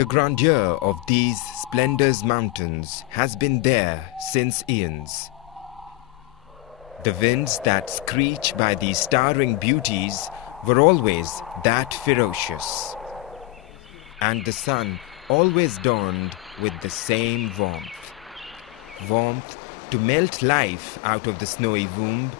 The grandeur of these splendors mountains has been there since eons. The winds that screech by these towering beauties were always that ferocious. And the sun always dawned with the same warmth. Warmth to melt life out of the snowy womb,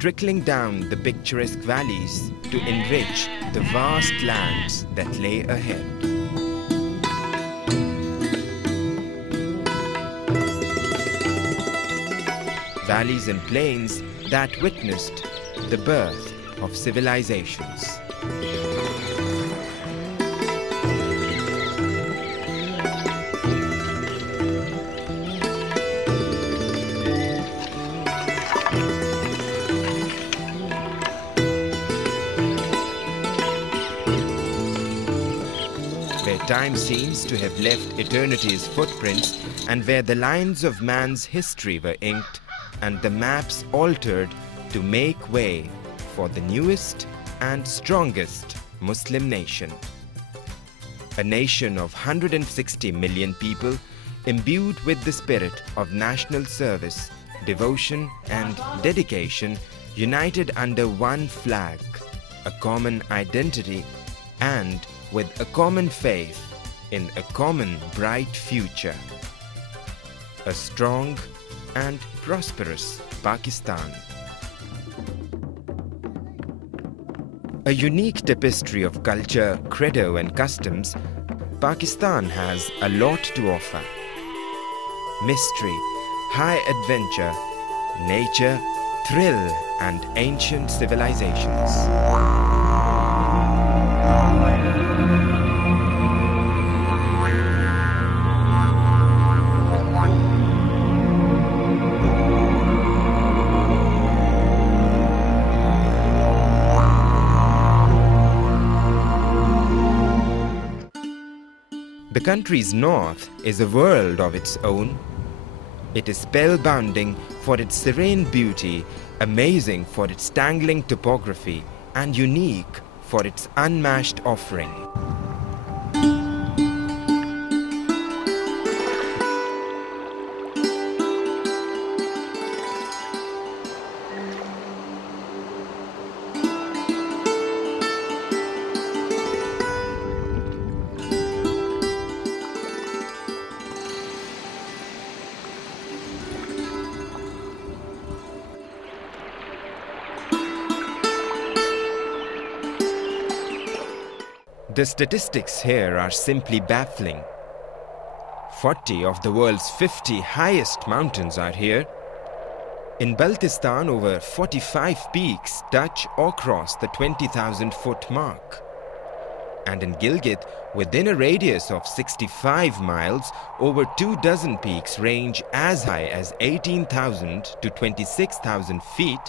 trickling down the picturesque valleys to enrich the vast lands that lay ahead. Valleys and plains that witnessed the birth of civilizations. Where time seems to have left eternity's footprints, and where the lines of man's history were inked and the maps altered to make way for the newest and strongest Muslim nation. A nation of 160 million people imbued with the spirit of national service, devotion and dedication, united under one flag, a common identity and with a common faith in a common bright future. A strong and prosperous Pakistan. A unique tapestry of culture, credo and customs, Pakistan has a lot to offer. Mystery, high adventure, nature, thrill and ancient civilizations. The country's north is a world of its own. It is spellbinding for its serene beauty, amazing for its tangling topography, and unique for its unmatched offering. The statistics here are simply baffling. 40 of the world's 50 highest mountains are here. In Baltistan, over 45 peaks touch or cross the 20,000-foot mark. And in Gilgit, within a radius of 65 miles, over 24 peaks range as high as 18,000 to 26,000 feet,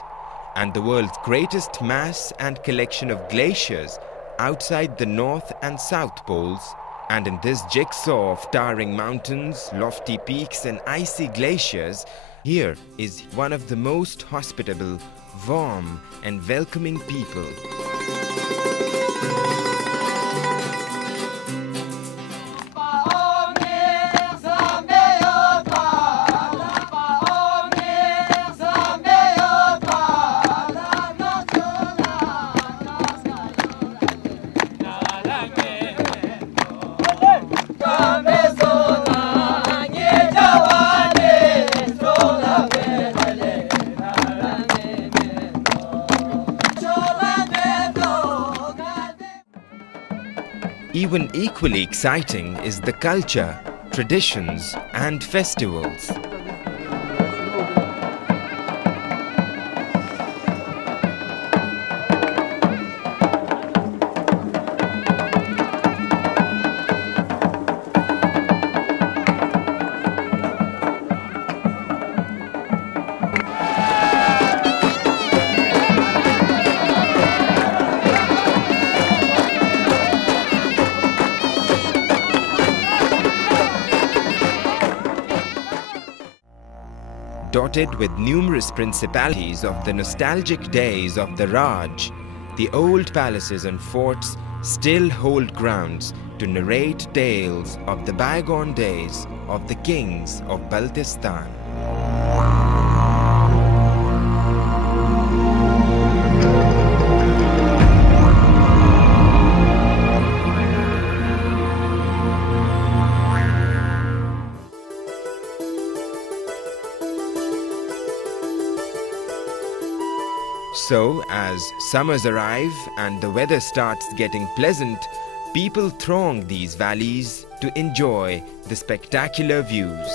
and the world's greatest mass and collection of glaciers outside the North and South Poles. And in this jigsaw of towering mountains, lofty peaks and icy glaciers, here is one of the most hospitable, warm and welcoming people. Even equally exciting is the culture, traditions and festivals. Dotted with numerous principalities of the nostalgic days of the Raj, the old palaces and forts still hold grounds to narrate tales of the bygone days of the kings of Baltistan. So, as summers arrive and the weather starts getting pleasant, people throng these valleys to enjoy the spectacular views.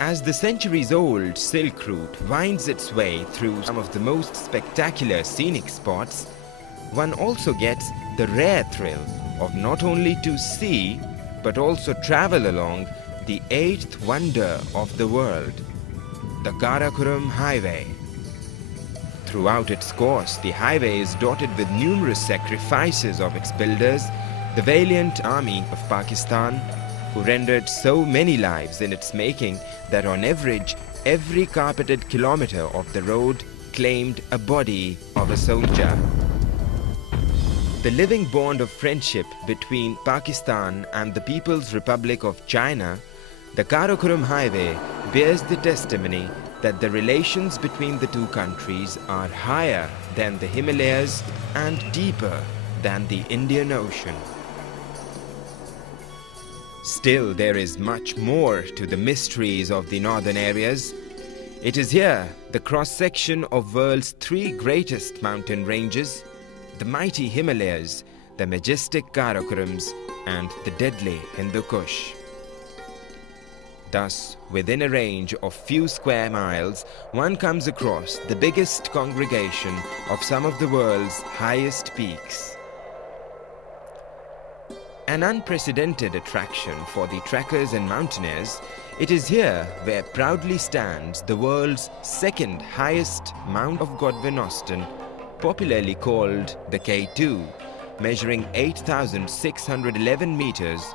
As the centuries-old Silk Route winds its way through some of the most spectacular scenic spots, one also gets the rare thrill of not only to see but also travel along the eighth wonder of the world, the Karakoram Highway. Throughout its course, the highway is dotted with numerous sacrifices of its builders, the valiant army of Pakistan, who rendered so many lives in its making that on average, every carpeted kilometer of the road claimed a body of a soldier. The living bond of friendship between Pakistan and the People's Republic of China, the Karakoram Highway bears the testimony that the relations between the two countries are higher than the Himalayas and deeper than the Indian Ocean. Still, there is much more to the mysteries of the northern areas. It is here the cross-section of world's three greatest mountain ranges, the mighty Himalayas, the majestic Karakorams, and the deadly Hindu Kush. Thus, within a range of few square miles, one comes across the biggest congregation of some of the world's highest peaks. An unprecedented attraction for the trekkers and mountaineers, it is here where proudly stands the world's second highest Mount of Godwin-Austen, popularly called the K2, measuring 8,611 meters.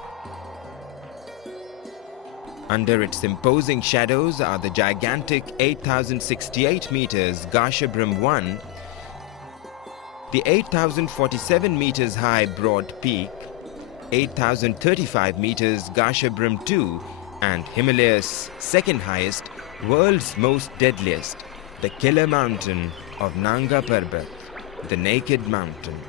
Under its imposing shadows are the gigantic 8,068 meters Gasherbrum 1, the 8,047 meters high Broad Peak, 8,035 meters Gasherbrum 2, and Himalayas' second highest, world's most deadliest, the killer mountain of Nanga Parbat, the Naked Mountain.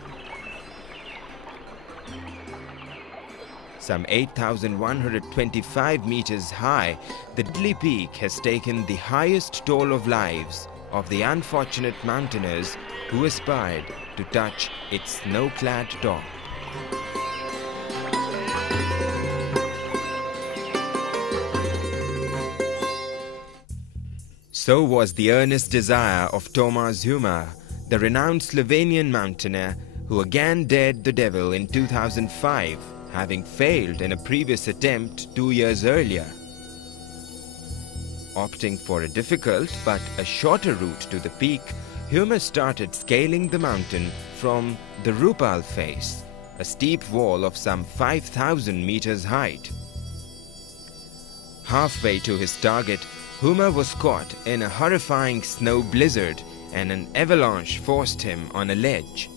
Some 8,125 meters high, the deadly peak has taken the highest toll of lives of the unfortunate mountaineers who aspired to touch its snow-clad top. So was the earnest desire of Thomas Humer, the renowned Slovenian mountaineer who again dared the devil in 2005, having failed in a previous attempt 2 years earlier. Opting for a difficult but a shorter route to the peak, Humer started scaling the mountain from the Rupal face, a steep wall of some 5,000 meters height. Halfway to his target, Humer was caught in a horrifying snow blizzard and an avalanche forced him on a ledge.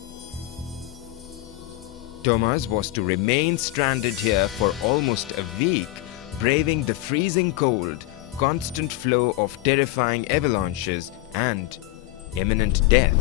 Thomas was to remain stranded here for almost a week, braving the freezing cold, constant flow of terrifying avalanches, and imminent death.